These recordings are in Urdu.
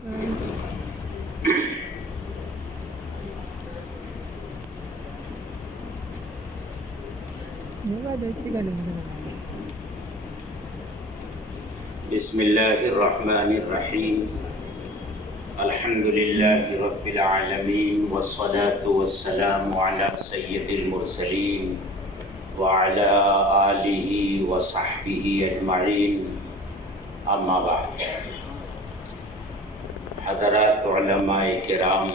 بسم اللہ الرحمن الرحیم الحمد للہ رب العالمین والصلاة والسلام علی سید المرسلین وعلی آلہ وصحبہ اجمعین، اما بعد۔ حضرات علماء کرام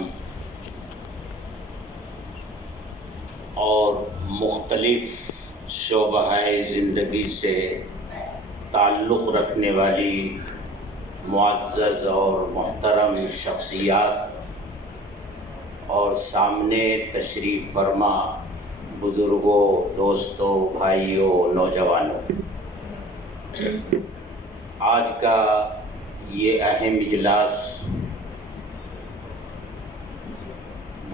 اور مختلف شعبہ زندگی سے تعلق رکھنے والی معزز اور محترم شخصیات اور سامنے تشریف فرما بزرگوں، دوستوں، بھائیوں، نوجوانوں، آج کا یہ اہم اجلاس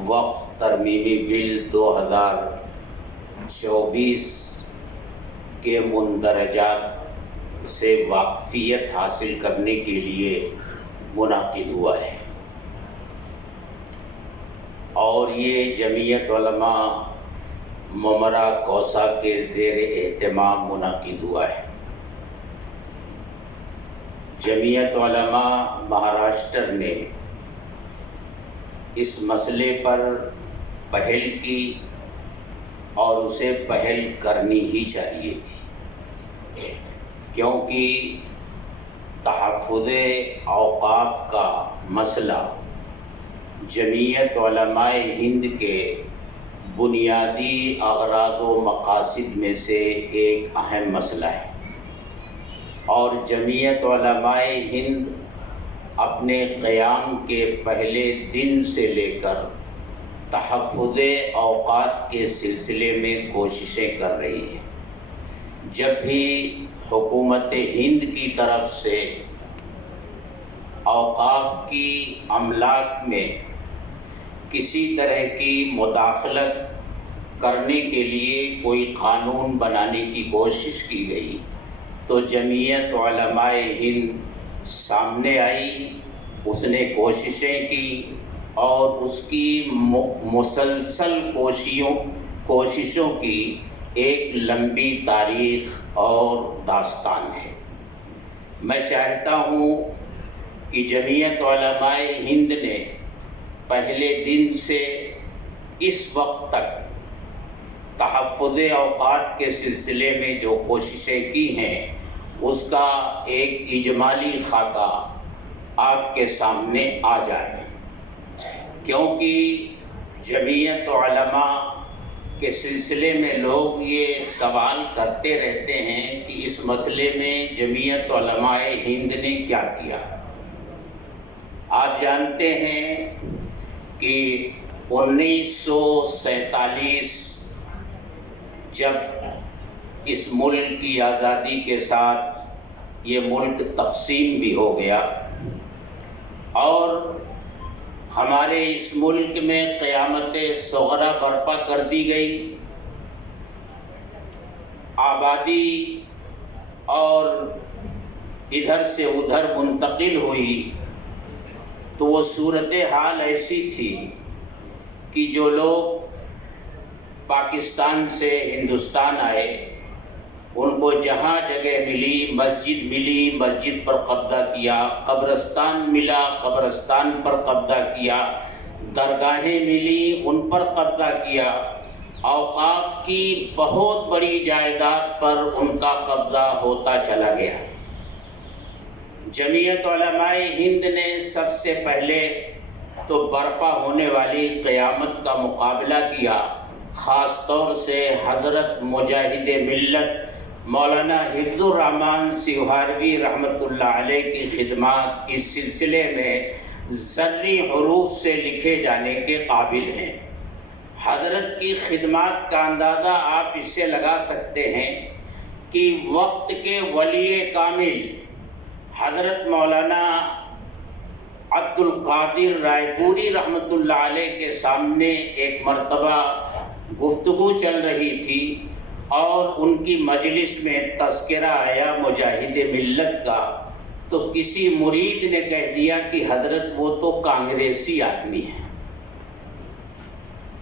وقف ترمیمی بل 2024 کے مندرجات سے واقفیت حاصل کرنے کے لیے منعقد ہوا ہے، اور یہ جمعیت علماء ممرا کوسہ کے زیر اہتمام منعقد ہوا ہے۔ جمعیت علماء مہاراشٹر نے اس مسئلے پر پہل کی اور اسے پہل کرنی ہی چاہیے تھی، کیونکہ تحفظ اوقاف کا مسئلہ جمعیت علماء ہند کے بنیادی اغراض و مقاصد میں سے ایک اہم مسئلہ ہے، اور جمعیت علماء ہند اپنے قیام کے پہلے دن سے لے کر تحفظ اوقات کے سلسلے میں کوششیں کر رہی ہے۔ جب بھی حکومت ہند کی طرف سے اوقاف کی املاک میں کسی طرح کی مداخلت کرنے کے لیے کوئی قانون بنانے کی کوشش کی گئی تو جمعیت علماء ہند سامنے آئی، اس نے کوششیں کی، اور اس کی مسلسل کوششوں کی ایک لمبی تاریخ اور داستان ہے۔ میں چاہتا ہوں کہ جمعیت علماء ہند نے پہلے دن سے اس وقت تک تحفظ اوقات کے سلسلے میں جو کوششیں کی ہیں اس کا ایک اجمالی خاکہ آپ کے سامنے آ جائے، کیونکہ جمعیت علماء کے سلسلے میں لوگ یہ سوال کرتے رہتے ہیں کہ اس مسئلے میں جمعیت علماء ہند نے کیا کیا۔ آپ جانتے ہیں کہ 1947 جب اس ملک کی آزادی کے ساتھ یہ ملک تقسیم بھی ہو گیا اور ہمارے اس ملک میں قیامت صغریٰ برپا کر دی گئی، آبادی اور ادھر سے ادھر منتقل ہوئی، تو وہ صورتحال ایسی تھی کہ جو لوگ پاکستان سے ہندوستان آئے ان کو جہاں جگہ ملی، مسجد پر قبضہ کیا، قبرستان ملا، قبرستان پر قبضہ کیا، درگاہیں ملی، ان پر قبضہ کیا، اوقاف کی بہت بڑی جائیداد پر ان کا قبضہ ہوتا چلا گیا۔ جمعیت علماء ہند نے سب سے پہلے تو برپا ہونے والی قیامت کا مقابلہ کیا، خاص طور سے حضرت مجاہد ملت مولانا حفظ الرحمن سیوہاروی رحمۃ اللہ علیہ کی خدمات اس سلسلے میں زرعی حروف سے لکھے جانے کے قابل ہیں۔ حضرت کی خدمات کا اندازہ آپ اس سے لگا سکتے ہیں کہ وقت کے ولی کامل حضرت مولانا عبد القادر رائے پوری رحمۃ اللہ علیہ کے سامنے ایک مرتبہ گفتگو چل رہی تھی اور ان کی مجلس میں تذکرہ آیا مجاہد ملت کا، تو کسی مرید نے کہہ دیا کہ حضرت وہ تو کانگریسی آدمی ہے۔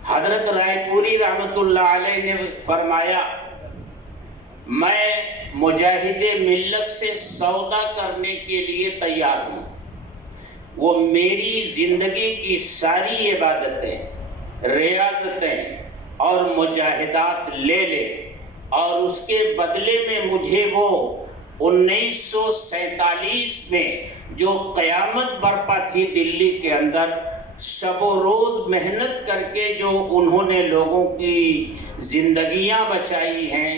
حضرت رائے پوری رحمت اللہ علیہ نے فرمایا میں مجاہد ملت سے سودا کرنے کے لیے تیار ہوں، وہ میری زندگی کی ساری عبادتیں، ریاضتیں اور مجاہدات لے لے، اور اس کے بدلے میں مجھے وہ 1947 میں جو قیامت برپا تھی دلی کے اندر، شب و روز محنت کر کے جو انہوں نے لوگوں کی زندگیاں بچائی ہیں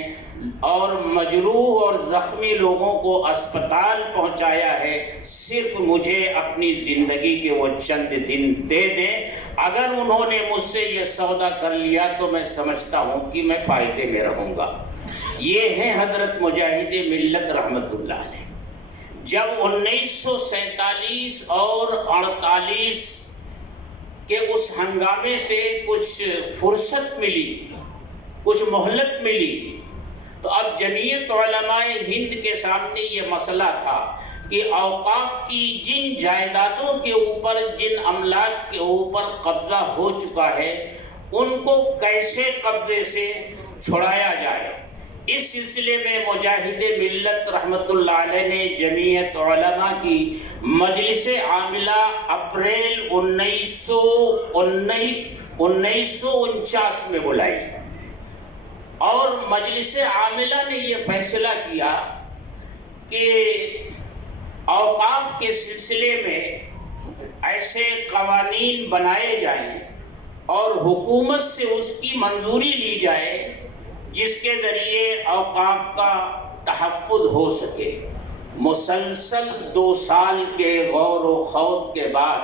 اور مجروح اور زخمی لوگوں کو اسپتال پہنچایا ہے، صرف مجھے اپنی زندگی کے وہ چند دن دے دیں۔ اگر انہوں نے مجھ سے یہ سودا کر لیا تو میں سمجھتا ہوں کہ میں فائدے میں رہوں گا۔ یہ ہیں حضرت مجاہد ملت رحمت اللہ علیہ۔ جب 1947 اور 48 کے اس ہنگامے سے کچھ فرصت ملی، کچھ مہلت ملی، تو اب جمعیت علماء ہند کے سامنے یہ مسئلہ تھا کہ اوقاف کی جن جائیدادوں کے اوپر، جن املاک کے اوپر قبضہ ہو چکا ہے، ان کو کیسے قبضے سے چھڑایا جائے۔ اس سلسلے میں مجاہد ملت رحمت اللہ علیہ نے جمعیت علماء کی مجلس عاملہ اپریل 1949 میں بلائی، اور مجلس عاملہ نے یہ فیصلہ کیا کہ اوقاف کے سلسلے میں ایسے قوانین بنائے جائیں اور حکومت سے اس کی منظوری لی جائے جس کے ذریعے اوقاف کا تحفظ ہو سکے۔ مسلسل 2 سال کے غور و خوض کے بعد،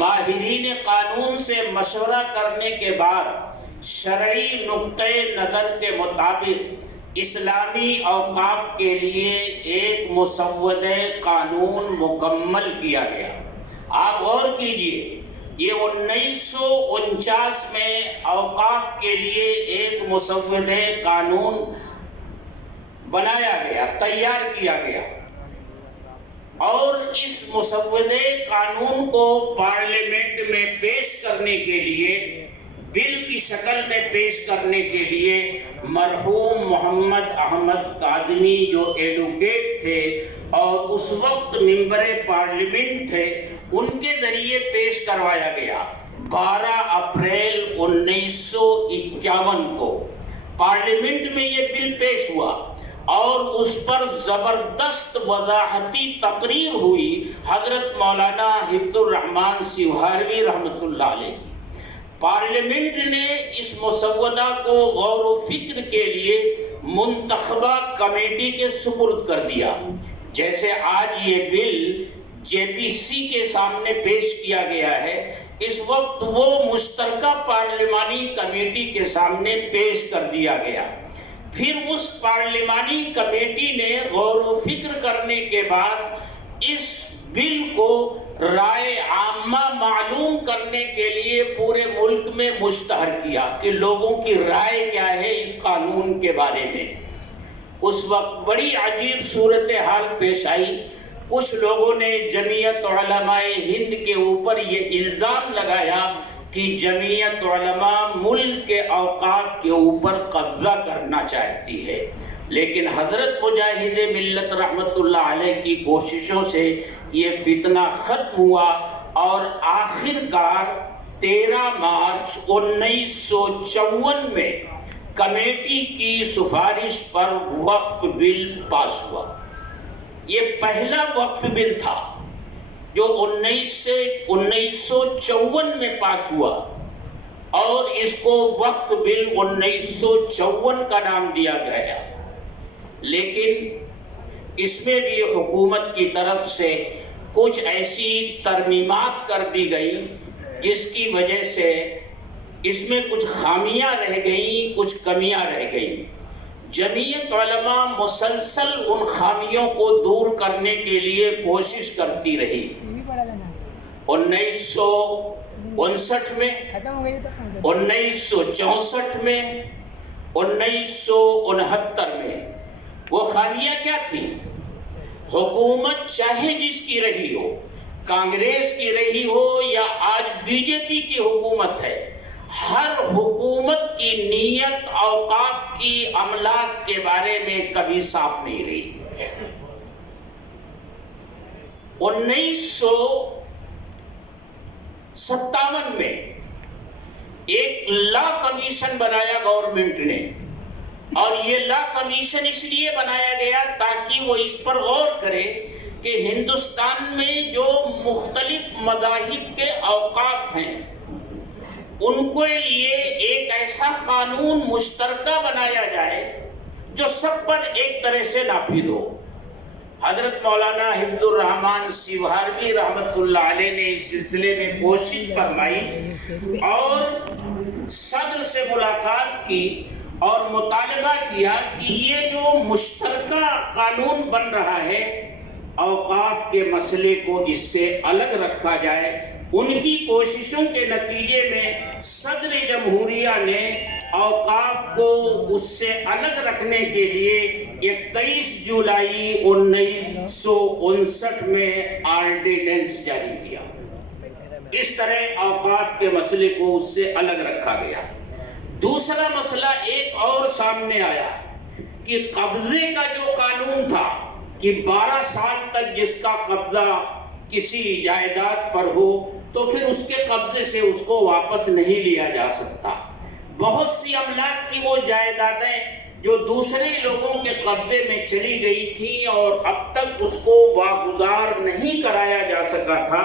ماہرین قانون سے مشورہ کرنے کے بعد، شرعی نقطۂ نظر کے مطابق اسلامی اوقاف کے لیے ایک مسودہ قانون مکمل کیا گیا۔ آپ غور کیجئے، یہ 1949 میں اوقاف کے لیے ایک مسودہ قانون بنایا گیا، تیار کیا گیا، اور اس مسودہ قانون کو پارلیمنٹ میں پیش کرنے کے لیے، بل کی شکل میں پیش کرنے کے لیے، مرحوم محمد احمد کاظمی جو ایڈوکیٹ تھے اور اس وقت ممبر پارلیمنٹ تھے، ان کے ذریعے پیش کروایا گیا۔ 12 اپریل 1951 کو پارلیمنٹ میں یہ بل پیش ہوا اور اس پر زبردست وضاحتی تقریر ہوئی حضرت مولانا حفظ الرحمن سیوہاروی رحمت اللہ علیہ کی۔ پارلیمنٹ نے اس مسودہ کو غور و فکر کے لیے منتخبہ کمیٹی کے سپرد کر دیا۔ جیسے آج یہ بل جے پی سی کے سامنے پیش کیا گیا ہے، اس وقت وہ مشترکہ پارلیمانی کمیٹی کے سامنے پیش کر دیا گیا۔ پھر اس پارلیمانی کمیٹی نے غور و فکر کرنے کے بعد اس بل کو رائے عامہ معلوم کرنے کے لیے پورے ملک میں مشتہر کیا کہ لوگوں کی رائے کیا ہے اس قانون کے بارے میں۔ اس وقت بڑی عجیب صورتحال پیش آئی۔ کچھ لوگوں نے جمعیت علماء ہند کے اوپر یہ الزام لگایا کہ جمعیت علماء ملک کے اوقاف کے اوپر قبضہ کرنا چاہتی ہے، لیکن حضرت مجاہد ملت رحمت اللہ علیہ کی کوششوں سے یہ فتنہ ختم ہوا، اور آخر کار 13 مارچ 1954 میں کمیٹی کی سفارش پر وقف بل پاس ہوا۔ یہ پہلا وقف بل تھا جو 1954 میں پاس ہوا، اور اس کو وقف بل 1954 کا نام دیا گیا۔ لیکن اس میں بھی حکومت کی طرف سے کچھ ایسی ترمیمات کر دی گئی جس کی وجہ سے اس میں کچھ خامیاں رہ گئیں، کچھ کمیاں رہ گئیں۔ جمعیت علماء مسلسل ان خامیوں کو دور کرنے کے لیے کوشش کرتی رہی۔ 1959 میں، 1964 میں، 1969 میں وہ خامیاں کیا تھیں؟ حکومت چاہے جس کی رہی ہو، کانگریس کی رہی ہو یا آج بی جے پی کی حکومت ہے، ہر حکومت کی نیت اوقاف کی املاک کے بارے میں کبھی صاف نہیں رہی۔ 1957 میں ایک لا کمیشن بنایا گورنمنٹ نے، اور یہ لا کمیشن اس لیے بنایا گیا تاکہ وہ اس پر غور کرے کہ ہندوستان میں جو مختلف مذاہب کے اوقاف ہیں ان کے لیے ایک ایسا قانون مشترکہ بنایا جائے جو سب پر ایک طرح سے نافذ ہو۔ حضرت مولانا حفظ الرحمان سیوہاروی رحمت اللہ علیہ نے اس سلسلے میں کوشش فرمائی اور صدر سے ملاقات کی اور مطالبہ کیا کہ یہ جو مشترکہ قانون بن رہا ہے اوقاف کے مسئلے کو اس سے الگ رکھا جائے۔ ان کی کوششوں کے نتیجے میں صدر جمہوریہ نے اوقاف کو اس سے الگ رکھنے کے لیے 21 جولائی 1959 میں آرڈیننس جاری کیا۔ اس طرح اوقاف کے مسئلے کو اس سے الگ رکھا گیا۔ دوسرا مسئلہ ایک اور سامنے آیا کہ قبضے کا جو قانون تھا کہ 12 سال تک جس کا قبضہ کسی جائیداد پر ہو تو پھر اس کے قبضے سے اس کو واپس نہیں لیا جا سکتا۔ بہت سی املاک کی وہ جائیدادیں جو دوسرے لوگوں کے قبضے میں چلی گئی تھی اور اب تک اس کو واگزار نہیں کرایا جا سکا تھا،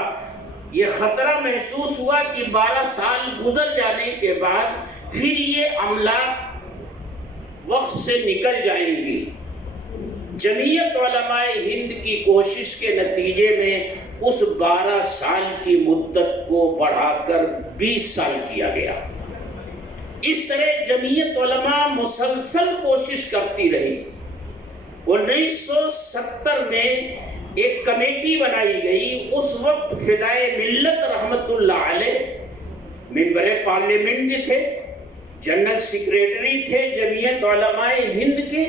یہ خطرہ محسوس ہوا کہ 12 سال گزر جانے کے بعد پھر یہ املاک وقت سے نکل جائیں گی۔ جمعیت علماء ہند کی کوشش کے نتیجے میں اس 12 سال کی مدت کو بڑھا کر 20 سال کیا گیا۔ اس طرح جمعیت علماء مسلسل کوشش کرتی رہی۔ 1970 میں ایک کمیٹی بنائی گئی، اس وقت فدائے ملت رحمت اللہ علیہ ممبر پارلیمنٹ تھے، جنرل سیکریٹری تھے جمعیت علماء ہند کے۔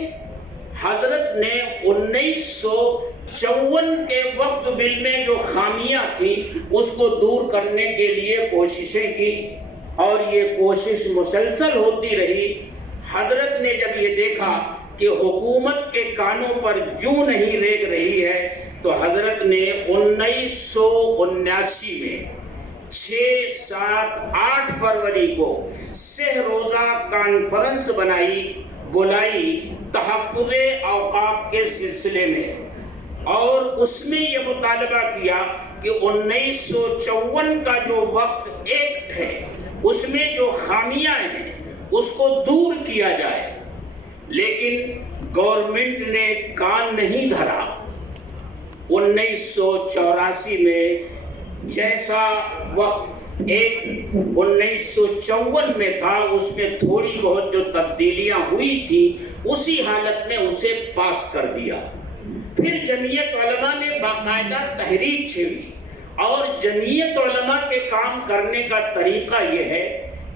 حضرت نے 1954 کے وقت بل میں جو خامیاں تھیں اس کو دور کرنے کے لیے کوششیں کی اور یہ کوشش مسلسل ہوتی رہی۔ حضرت نے جب یہ دیکھا کہ حکومت کے کانوں پر جوں نہیں ریگ رہی ہے تو حضرت نے 1979 میں 6، 7، 8 فروری کو سہ روزہ کانفرنس بلائی تحفظ اوقاف کے سلسلے میں، اور اس میں یہ مطالبہ کیا کہ 1954 کا جو وقف ایکٹ ہے اس میں جو خامیاں ہیں اس کو دور کیا جائے، لیکن گورنمنٹ نے کان نہیں دھرا۔ 1984 میں جیسا وقف ایک 1954 میں تھا اس میں تھوڑی بہت جو تبدیلیاں ہوئی تھی اسی حالت میں اسے پاس کر دیا۔ پھر جمعیت علماء نے باقاعدہ تحریک چھیڑی، اور جمعیت علماء کے کام کرنے کا طریقہ یہ ہے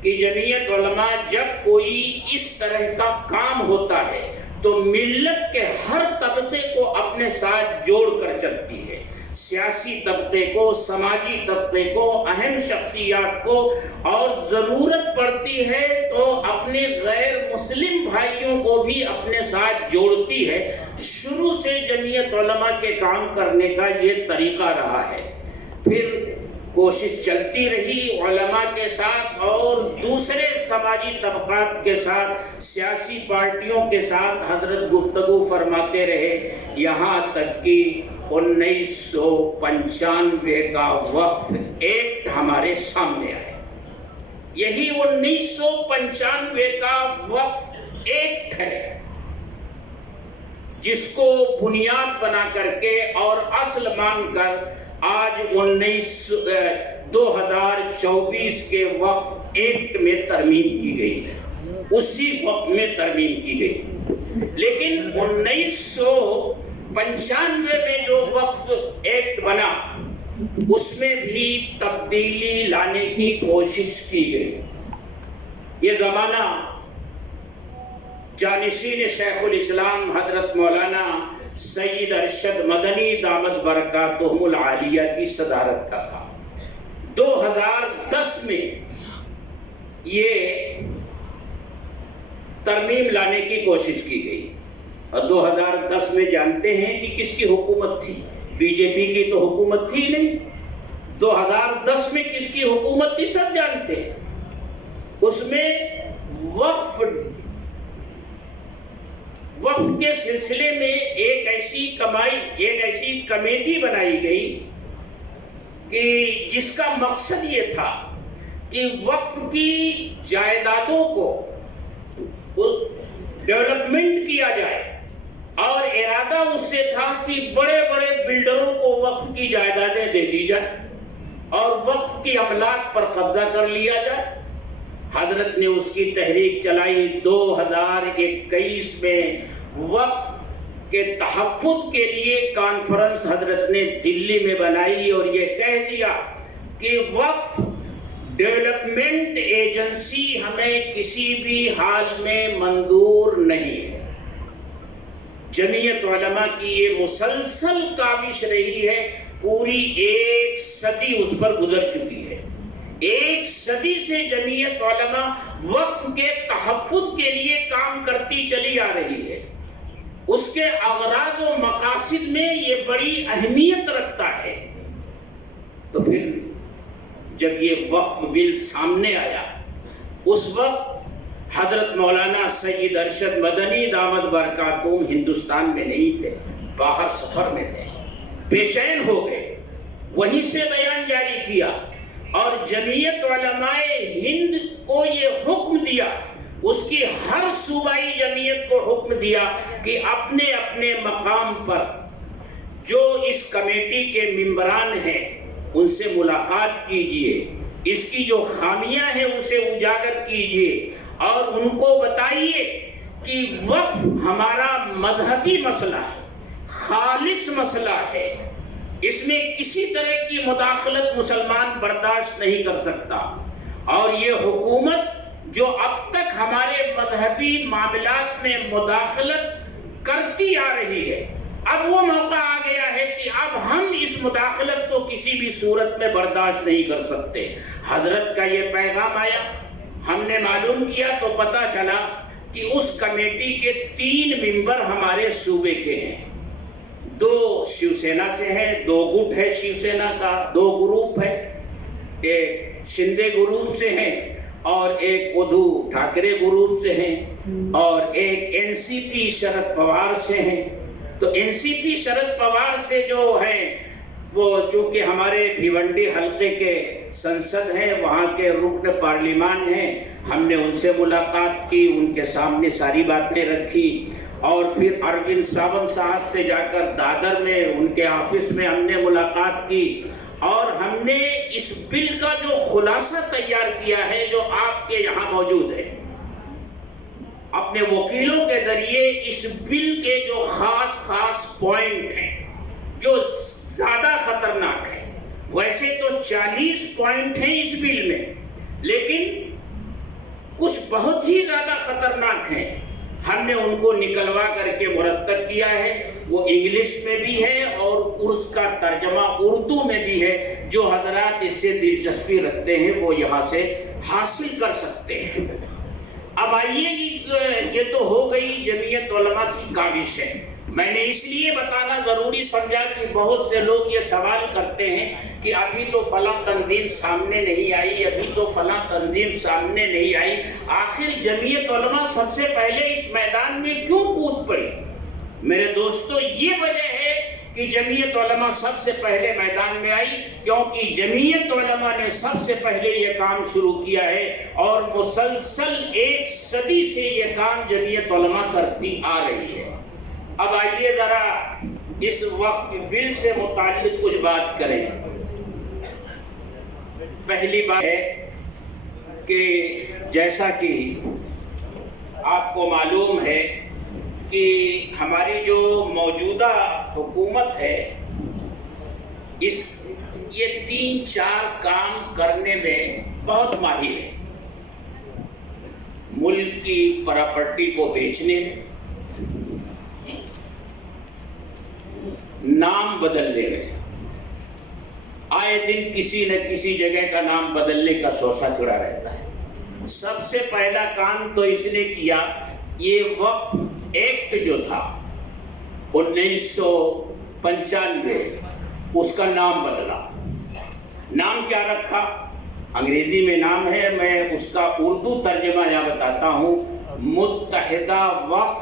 کہ جمعیت علماء جب کوئی اس طرح کا کام ہوتا ہے تو ملت کے ہر طبقے کو اپنے ساتھ جوڑ کر چلتی ہے، سیاسی طبقے کو، سماجی طبقے کو، اہم شخصیات کو، اور ضرورت پڑتی ہے تو اپنے غیر مسلم بھائیوں کو بھی اپنے ساتھ جوڑتی ہے۔ شروع سے جمعیت علماء کے کام کرنے کا یہ طریقہ رہا ہے۔ پھر کوشش چلتی رہی علماء کے ساتھ اور دوسرے سماجی طبقات کے ساتھ، سیاسی پارٹیوں کے ساتھ حضرت گفتگو فرماتے رہے، یہاں تک کہ 1995 کا وقف ایکٹ ہمارے سامنے آئے۔ یہی 1995 کا وقف ایکٹ ہے جس کو بنیاد بنا کر کے اور اصل مان کر آج 2024 کے وقف ایکٹ میں ترمیم کی گئی ہے، اسی وقت میں ترمیم کی گئی۔ لیکن 1995 میں جو وقف ایکٹ بنا اس میں بھی تبدیلی لانے کی کوشش کی گئی۔ یہ زمانہ جانشین شیخ الاسلام حضرت مولانا سید ارشد مدنی دامت برکاتہم العالیہ کی صدارت کا تھا۔ 2010 میں یہ ترمیم لانے کی کوشش کی گئی، اور 2010 میں جانتے ہیں کہ کس کی حکومت تھی؟ بی جے پی کی تو حکومت تھی نہیں۔ 2010 میں کس کی حکومت تھی سب جانتے ہیں۔ اس میں وقف کے سلسلے میں ایک ایسی کمیٹی بنائی گئی کہ جس کا مقصد یہ تھا کہ وقف کی جائیدادوں کو ڈیولپمنٹ کیا جائے، اور ارادہ اس سے تھا کہ بڑے بڑے بلڈروں کو وقف کی جائیدادیں دے دی جائیں اور وقف کی املاک پر قبضہ کر لیا جائے۔ حضرت نے اس کی تحریک چلائی۔ 2021 میں وقف کے تحفظ کے لیے کانفرنس حضرت نے دلی میں بنائی اور یہ کہہ دیا کہ وقف ڈیولپمنٹ ایجنسی ہمیں کسی بھی حال میں منظور نہیں ہے۔ جمعیت علماء کی یہ مسلسل کاوش رہی ہے، پوری 1 صدی اس پر گزر چکی ہے۔ 1 صدی سے جمعیت علماء وقف کے تحفظ کے لیے کام کرتی چلی آ رہی ہے۔ اس کے اغراض و مقاصد میں یہ بڑی اہمیت رکھتا ہے۔ تو پھر جب یہ وقف بل سامنے آیا، اس وقت حضرت مولانا سید ارشد مدنی دامت برکاتہم ہندوستان میں نہیں تھے، باہر سفر میں تھے، بے چین ہو گئے۔ وہیں سے بیان جاری کیا اور جمعیت علماء ہند کو یہ حکم دیا، اس کی ہر صوبائی جمعیت کو حکم دیا کہ اپنے اپنے مقام پر جو اس کمیٹی کے ممبران ہیں ان سے ملاقات کیجئے، اس کی جو خامیاں ہیں اسے اجاگر کیجئے اور ان کو بتائیے کہ وقف ہمارا مذہبی مسئلہ ہے، خالص مسئلہ ہے، اس میں کسی طرح کی مداخلت مسلمان برداشت نہیں کر سکتا، اور یہ حکومت جو اب تک ہمارے مذہبی معاملات میں مداخلت کرتی آ رہی ہے، اب وہ موقع آ گیا ہے کہ اب ہم اس مداخلت کو کسی بھی صورت میں برداشت نہیں کر سکتے۔ حضرت کا یہ پیغام آیا، ہم نے معلوم کیا تو پتہ چلا کہ اس کمیٹی کے 3 ممبر ہمارے صوبے کے ہیں، 2 شیو سینا سے ہیں، 2 گٹ ہے شیو سینا کا، 2 گروپ ہے، ایک شندے گروپ سے ہیں اور ایک ادھو ٹھاکرے گروپ سے ہیں اور ایک NCP شرد پوار سے ہیں۔ تو NCP شرد پوار سے جو ہیں وہ چونکہ ہمارے بھیونڈی حلقے کے سنسد ہیں، وہاں کے رکن پارلیمان ہیں، ہم نے ان سے ملاقات کی، ان کے سامنے ساری باتیں رکھی، اور پھر اروند ساونت صاحب سے جا کر دادر میں ان کے آفس میں ہم نے ملاقات کی، اور ہم نے اس بل کا جو خلاصہ تیار کیا ہے جو آپ کے یہاں موجود ہے، اپنے وکیلوں کے ذریعے اس بل کے جو خاص پوائنٹ ہیں جو زیادہ خطرناک ہیں، ویسے تو 40 پوائنٹ ہیں اس بل میں، لیکن کچھ بہت ہی زیادہ خطرناک ہیں، ہم نے ان کو نکلوا کر کے مرتب کیا ہے، وہ انگلش میں بھی ہے اور اس کا ترجمہ اردو میں بھی ہے، جو حضرات اس سے دلچسپی رکھتے ہیں وہ یہاں سے حاصل کر سکتے ہیں۔ اب آئیے، یہ تو ہو گئی جمعیت علماء کی کاوش ہے، میں نے اس لیے بتانا ضروری سمجھا کہ بہت سے لوگ یہ سوال کرتے ہیں کہ ابھی تو فلاں تنظیم سامنے نہیں آئی، ابھی تو فلاں تنظیم سامنے نہیں آئی، آخر جمعیت علماء سب سے پہلے اس میدان میں کیوں کود پڑی؟ میرے دوستو، یہ وجہ ہے کہ جمعیت علماء سب سے پہلے میدان میں آئی، کیونکہ جمعیت علماء نے سب سے پہلے یہ کام شروع کیا ہے، اور مسلسل 1 صدی سے یہ کام جمعیت علماء کرتی آ رہی ہے۔ اب آئیے ذرا اس وقت بل سے متعلق کچھ بات کریں۔ پہلی بات ہے کہ جیسا کہ آپ کو معلوم ہے کہ ہماری جو موجودہ حکومت ہے یہ 3-4 کام کرنے میں بہت ماہر ہے۔ ملک کی پراپرٹی کو بیچنے میں، نام بدلنے میں آئے دن کسی نہ کسی جگہ کا نام بدلنے کا شوشہ چھڑا رہتا ہے۔ سب سے پہلا کام تو اس نے کیا، یہ وقف ایکٹ جو تھا 1995، اس کا نام بدلا۔ نام کیا رکھا؟ انگریزی میں نام ہے، میں اس کا اردو ترجمہ یہاں بتاتا ہوں، متحدہ وقف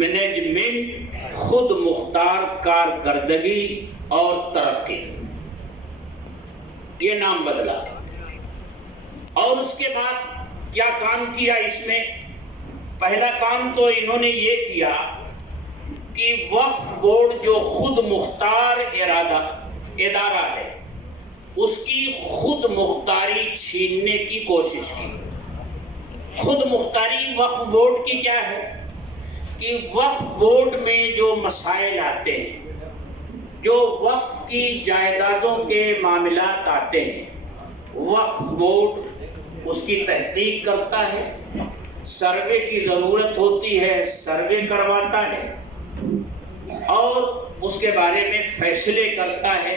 مینجمنٹ خود مختار کارکردگی اور ترقی، یہ نام بدلا۔ اور اس کے بعد کیا کام کیا اس نے؟ پہلا کام تو انہوں نے یہ کیا کہ وقف بورڈ جو خود مختار ادارہ ہے، اس کی خود مختاری چھیننے کی کوشش کی۔ خود مختاری وقف بورڈ کی کیا ہے کہ وقف بورڈ میں جو مسائل آتے ہیں، جو وقف کی جائیدادوں کے معاملات آتے ہیں، وقف بورڈ اس کی تحقیق کرتا ہے، سروے کی ضرورت ہوتی ہے، سروے کرواتا ہے اور اس کے بارے میں فیصلے کرتا ہے،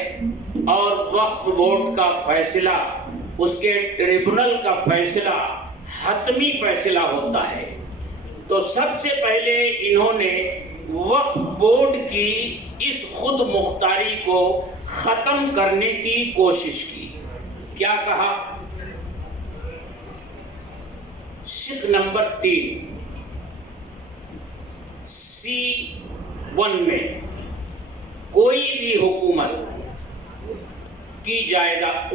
اور وقف بورڈ کا فیصلہ، اس کے ٹریبونل کا فیصلہ حتمی فیصلہ ہوتا ہے۔ تو سب سے پہلے انہوں نے وقف بورڈ کی اس خود مختاری کو ختم کرنے کی کوشش کی۔ کیا کہا؟ سکھ نمبر 3 C1 میں کوئی بھی حکومت کی جائیداد